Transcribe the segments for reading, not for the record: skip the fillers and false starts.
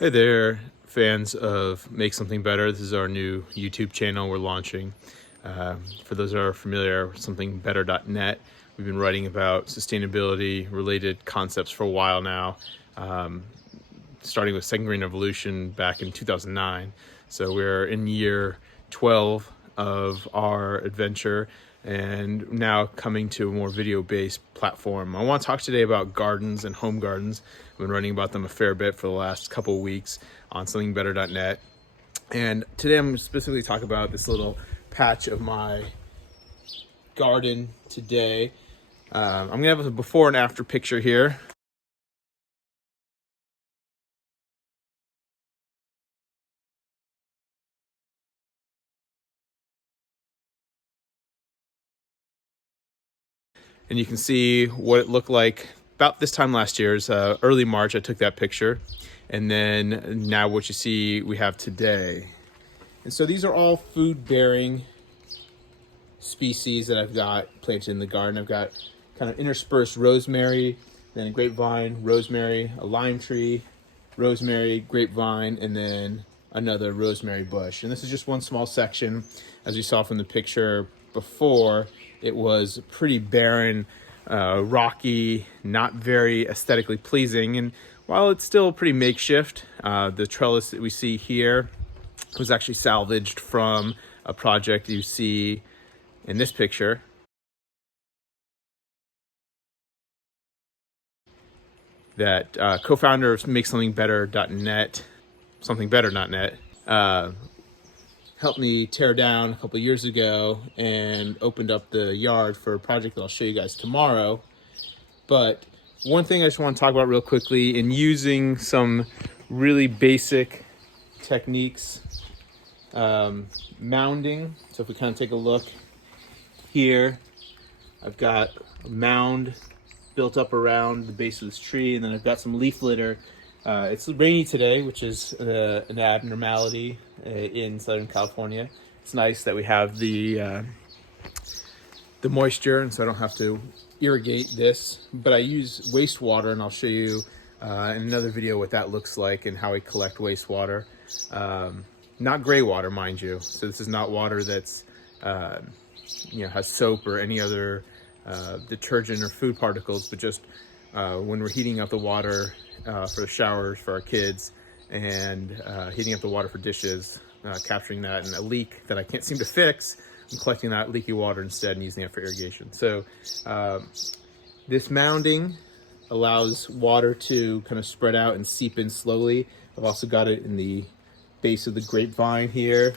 Hey there, fans of Make Something Better. This is our new YouTube channel we're launching. For those that are familiar with somethingbetter.net, we've been writing about sustainability related concepts for a while now, starting with Second Green Revolution back in 2009. So we're in year 12 of our adventure and now coming to a more video-based platform. I want to talk today about gardens and home gardens. I've been writing about them a fair bit for the last couple of weeks on somethingbetter.net. And today I'm specifically talking about this little patch of my garden today. I'm gonna have a before and after picture here. And you can see what it looked like about this time last year. Early March, I took that picture. And then now what you see we have today. And so these are all food-bearing species that I've got planted in the garden. I've got kind of interspersed rosemary, then a grapevine, rosemary, a lime tree, rosemary, grapevine, and then another rosemary bush. And this is just one small section. As you saw from the picture before, it was pretty barren, rocky, not very aesthetically pleasing. And while it's still pretty makeshift, the trellis that we see here was actually salvaged from a project you see in this picture. That co-founder of MakeSomethingBetter.net, somethingbetter.net, helped me tear down a couple of years ago and opened up the yard for a project that I'll show you guys tomorrow. But one thing I just want to talk about real quickly, in using some really basic techniques, mounding. So if we kind of take a look here, I've got a mound built up around the base of this tree, and then I've got some leaf litter. It's rainy today, which is an abnormality in Southern California. It's nice that we have the moisture, and so I don't have to irrigate this, but I use wastewater, and I'll show you in another video what that looks like and how we collect wastewater. Not gray water, mind you. So this is not water that's has soap or any other detergent or food particles, but just when we're heating up the water for the showers for our kids and heating up the water for dishes, capturing that, and a leak that I can't seem to fix, I'm collecting that leaky water instead and using it for irrigation. So this mounding allows water to kind of spread out and seep in slowly. I've also got it in the base of the grapevine here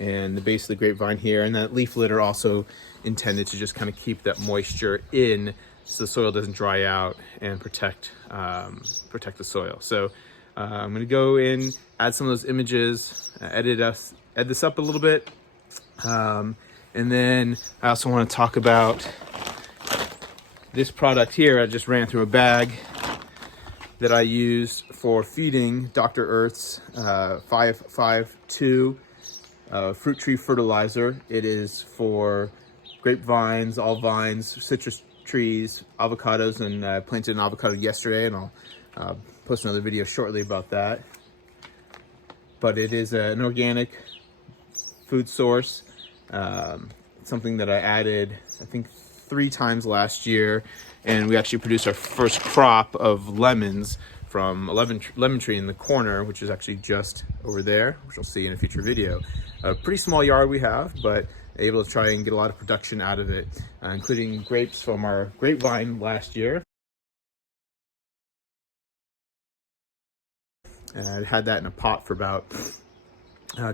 and the base of the grapevine here, and that leaf litter also intended to just kind of keep that moisture in so the soil doesn't dry out and protect the soil. So I'm going to go in, add some of those images, edit this up a little bit, and then I also want to talk about this product here. I just ran through a bag that I used for feeding Dr. Earth's 552 fruit tree fertilizer. It is for grapevines, all vines, citrus trees, avocados, and I planted an avocado yesterday, and I'll post another video shortly about that. But it is an organic food source, something that I added, I think, 3 times last year, and we actually produced our first crop of lemons from a lemon tree in the corner, which is actually just over there, which you'll see in a future video. A pretty small yard we have, but able to try and get a lot of production out of it, including grapes from our grapevine last year. And I had that in a pot for about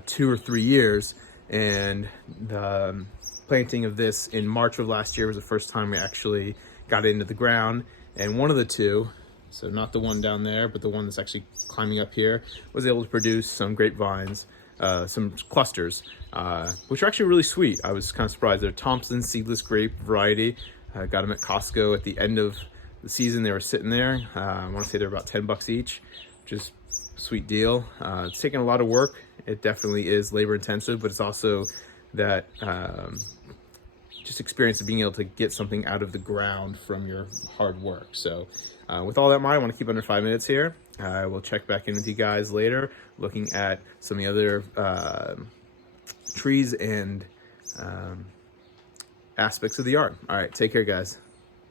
2 or 3 years, and the planting of this in March of last year was the first time we actually got it into the ground. And one of the two, so not the one down there, but the one that's actually climbing up here, was able to produce some grapevines, some clusters, which are actually really sweet. I was kind of surprised. They're Thompson seedless grape variety. I got them at Costco at the end of the season. They were sitting there. I want to say they're about $10 each, which is a sweet deal. It's taken a lot of work. It definitely is labor intensive, but it's also that just experience of being able to get something out of the ground from your hard work. So with all that in mind, I want to keep under 5 minutes here. I will check back in with you guys later, looking at some of the other trees and aspects of the yard. All right, take care, guys.